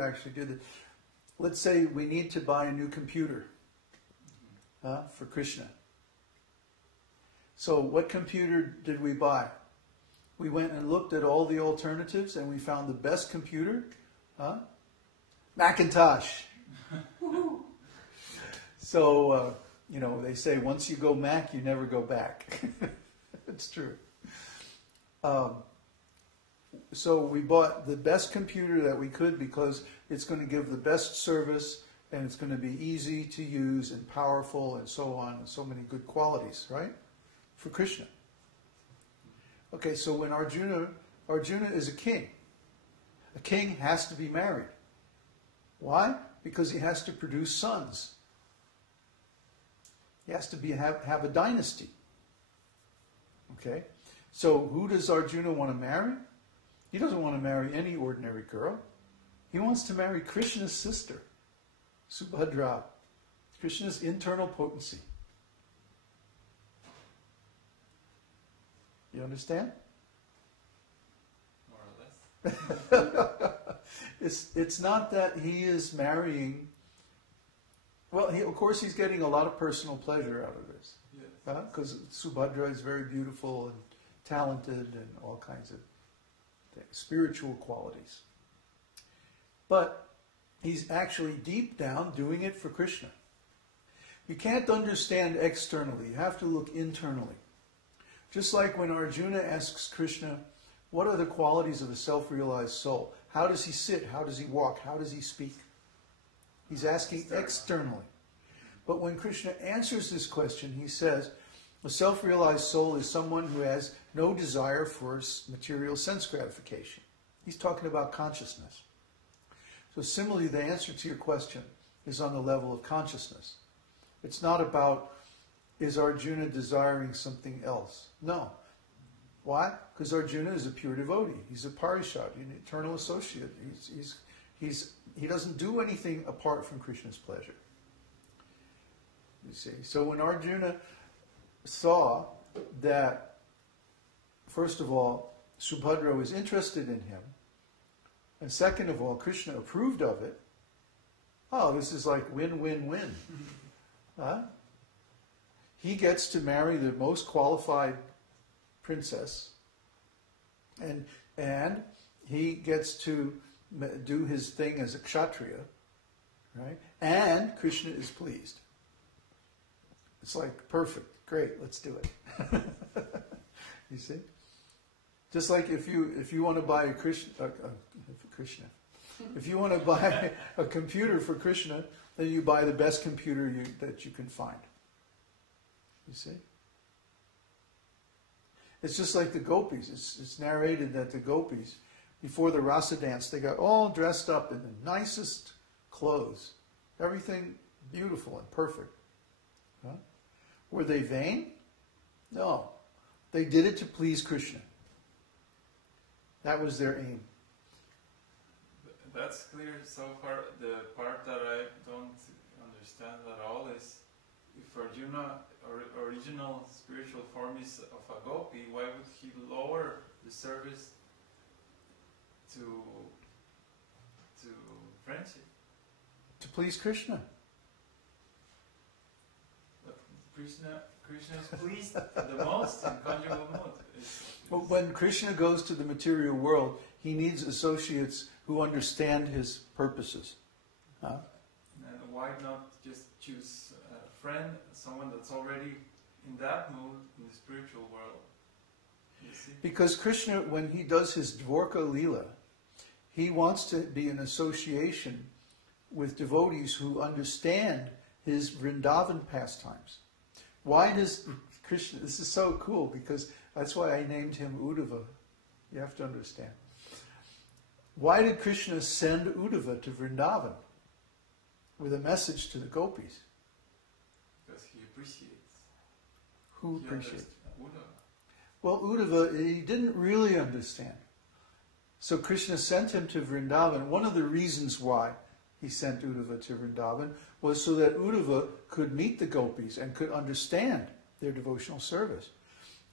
actually do this. Let's say we need to buy a new computer for Krishna. So what computer did we buy? We went and looked at all the alternatives and we found the best computer, Macintosh. So, they say once you go Mac, you never go back. It's true. So we bought the best computer that we could because it's going to give the best service and it's going to be easy to use and powerful and so on, and so many good qualities, right? For Krishna. Okay, so when Arjuna is a king has to be married. Why? Because he has to produce sons. He has to have a dynasty. Okay? So who does Arjuna want to marry? He doesn't want to marry any ordinary girl. He wants to marry Krishna's sister, Subhadra, Krishna's internal potency. You understand? More or less. It's not that he is marrying. Well, of course he's getting a lot of personal pleasure out of this. Because Subhadra is very beautiful and talented and all kinds of things, spiritual qualities. But he's actually deep down doing it for Krishna. You can't understand externally. You have to look internally. Just like when Arjuna asks Krishna, what are the qualities of a self-realized soul? How does he sit? How does he walk? How does he speak? He's asking externally. But when Krishna answers this question, he says, a self-realized soul is someone who has no desire for material sense gratification. He's talking about consciousness. So similarly, the answer to your question is on the level of consciousness. It's not about, is Arjuna desiring something else? No. Why? Because Arjuna is a pure devotee. He's a parishad, an eternal associate. He doesn't do anything apart from Krishna's pleasure. You see. So when Arjuna saw that, first of all, Subhadra was interested in him, and second of all, Krishna approved of it, this is like win-win-win. He gets to marry the most qualified princess, and he gets to do his thing as a kshatriya, right? And Krishna is pleased. It's like perfect, great, let's do it. You see, just like if you want to buy if you want to buy a computer for Krishna, then you buy the best computer that you can find. You see? It's just like the gopis. It's narrated that the gopis, before the rasa dance, they got all dressed up in the nicest clothes. Everything beautiful and perfect. Huh? Were they vain? No. They did it to please Krishna. That was their aim. That's clear so far. The part that I don't understand at all is, if Arjuna, original spiritual form is of a gopi, why would he lower the service to friendship? To please Krishna. But Krishna is pleased the most in conjugal mood. But when Krishna goes to the material world, he needs associates who understand his purposes. Huh? And why not just choose a friend, someone that's already in that mood in the spiritual world? You see? Because Krishna, when he does his Dvorka Leela, he wants to be in association with devotees who understand his Vrindavan pastimes. Why does Krishna, this is so cool, because that's why I named him Uddhava. You have to understand. Why did Krishna send Uddhava to Vrindavan with a message to the gopis? Because he appreciates. Who appreciates? Uddhava. Well, Uddhava, he didn't really understand. So Krishna sent him to Vrindavan. One of the reasons why he sent Uddhava to Vrindavan was so that Uddhava could meet the gopis and could understand their devotional service.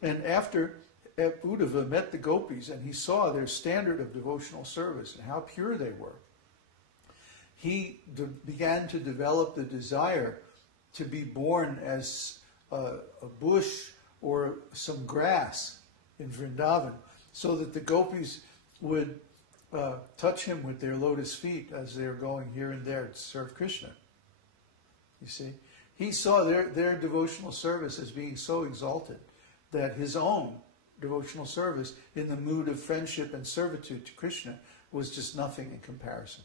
And after Uddhava met the gopis and he saw their standard of devotional service and how pure they were, he began to develop the desire to be born as a bush or some grass in Vrindavan, so that the gopis would touch him with their lotus feet as they were going here and there to serve Krishna. You see? He saw their devotional service as being so exalted that his own devotional service in the mood of friendship and servitude to Krishna was just nothing in comparison.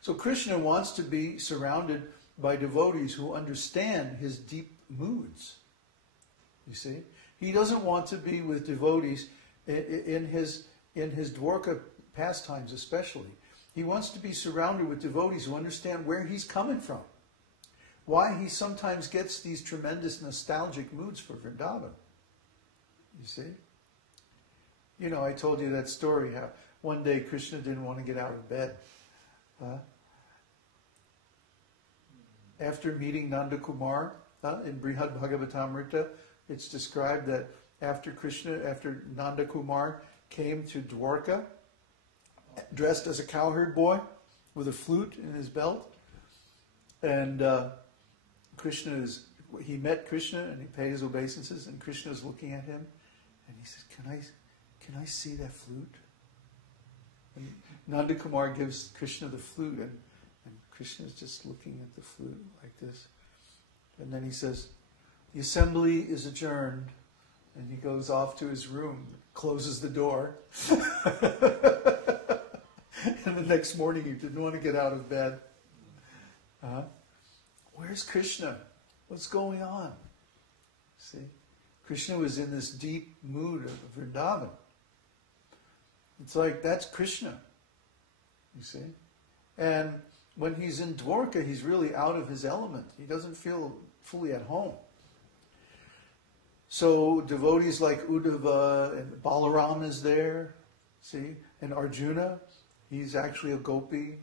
So Krishna wants to be surrounded by devotees who understand his deep moods. You see? He doesn't want to be with devotees in his Dwarka pastimes especially. He wants to be surrounded with devotees who understand where he's coming from. Why he sometimes gets these tremendous nostalgic moods for Vrindavan. You see? You know, I told you that story how one day Krishna didn't want to get out of bed. After meeting Nanda Kumar in Brihad Bhagavatamrita, it's described that after Nanda Kumar came to Dwarka, dressed as a cowherd boy with a flute in his belt, and he met Krishna and he paid his obeisances, and Krishna is looking at him, and he says, "Can I see that flute?" And Nanda Kumar gives Krishna the flute, and Krishna is just looking at the flute like this, and then he says, "The assembly is adjourned," and he goes off to his room, closes the door, and the next morning he didn't want to get out of bed. Where's Krishna? What's going on? See? Krishna was in this deep mood of Vrindavan. It's like, that's Krishna. You see? And when he's in Dwarka, he's really out of his element. He doesn't feel fully at home. So devotees like Uddhava and Balaram is there, see? And Arjuna, he's actually a gopi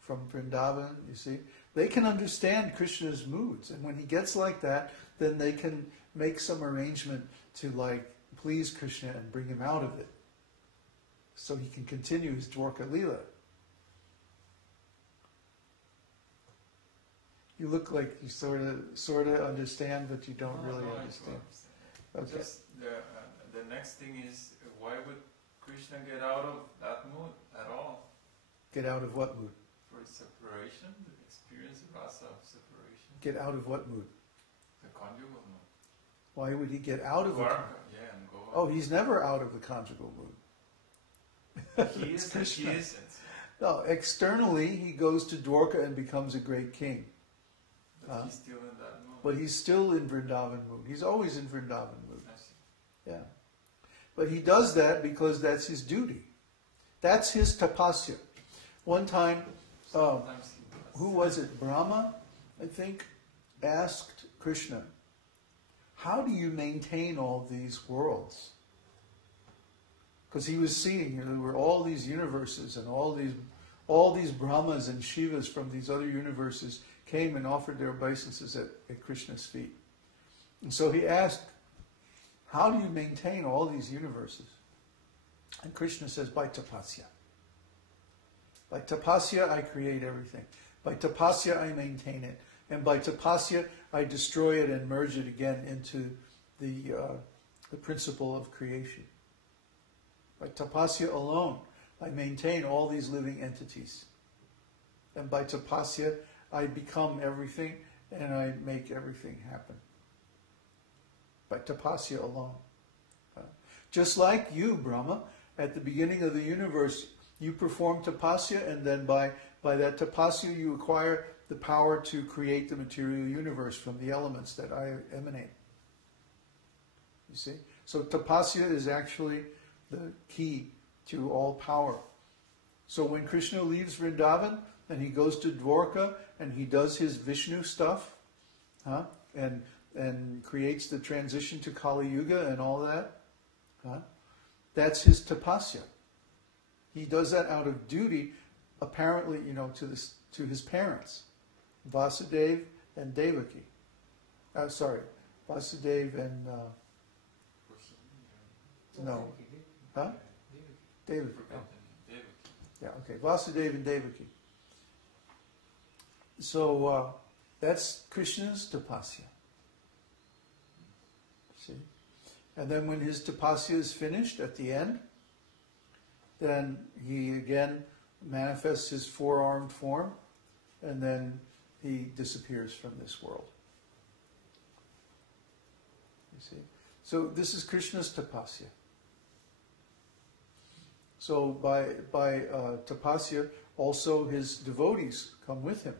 from Vrindavan, you see? They can understand Krishna's moods, and when he gets like that, then they can make some arrangement to please Krishna and bring him out of it, so he can continue his Dwarka Leela. You look like you sort of understand, but you don't really understand. Okay. Just the next thing is, why would Krishna get out of that mood at all? Get out of what mood? For separation, the experience of rasa of separation. Get out of what mood? The conjugal mood. Why would he get out of Dwarka, and go. Oh, he's never out of the conjugal mood. He isn't. No, externally he goes to Dwarka and becomes a great king. But he's still in that mood. But he's still in Vrindavan mood. He's always in Vrindavan mood. I see. Yeah. But he does that because that's his duty. That's his tapasya. One time, who was it? Brahma, I think, asked Krishna, how do you maintain all these worlds? Because he was seeing there were all these universes, and all these Brahmas and Shivas from these other universes came and offered their obeisances at Krishna's feet. And so he asked, how do you maintain all these universes? And Krishna says, by tapasya. By tapasya I create everything. By tapasya I maintain it. And by tapasya I destroy it and merge it again into the principle of creation. By tapasya alone I maintain all these living entities. And by tapasya I become everything and I make everything happen. By tapasya alone. Just like you, Brahma, at the beginning of the universe, you perform tapasya, and then by that tapasya you acquire the power to create the material universe from the elements that I emanate. You see? So tapasya is actually the key to all power. So when Krishna leaves Vrindavan and he goes to Dwarka and he does his Vishnu stuff, and creates the transition to Kali Yuga and all that, that's his tapasya. He does that out of duty, apparently, to his parents, Vasudeva and Devaki. Vasudeva and Devaki. Yeah, okay. Vasudeva and Devaki. So that's Krishna's tapasya. See? And then when his tapasya is finished at the end, then he again manifests his four-armed form, and then he disappears from this world. You see? So this is Krishna's tapasya. So by tapasya, also his devotees come with him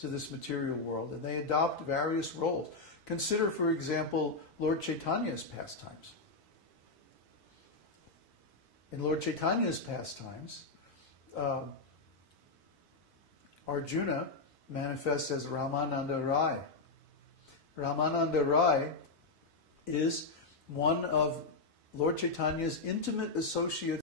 to this material world, and they adopt various roles. Consider, for example, Lord Chaitanya's pastimes. In Lord Chaitanya's pastimes, Arjuna manifests as Ramananda Rai. Ramananda Rai is one of Lord Chaitanya's intimate associates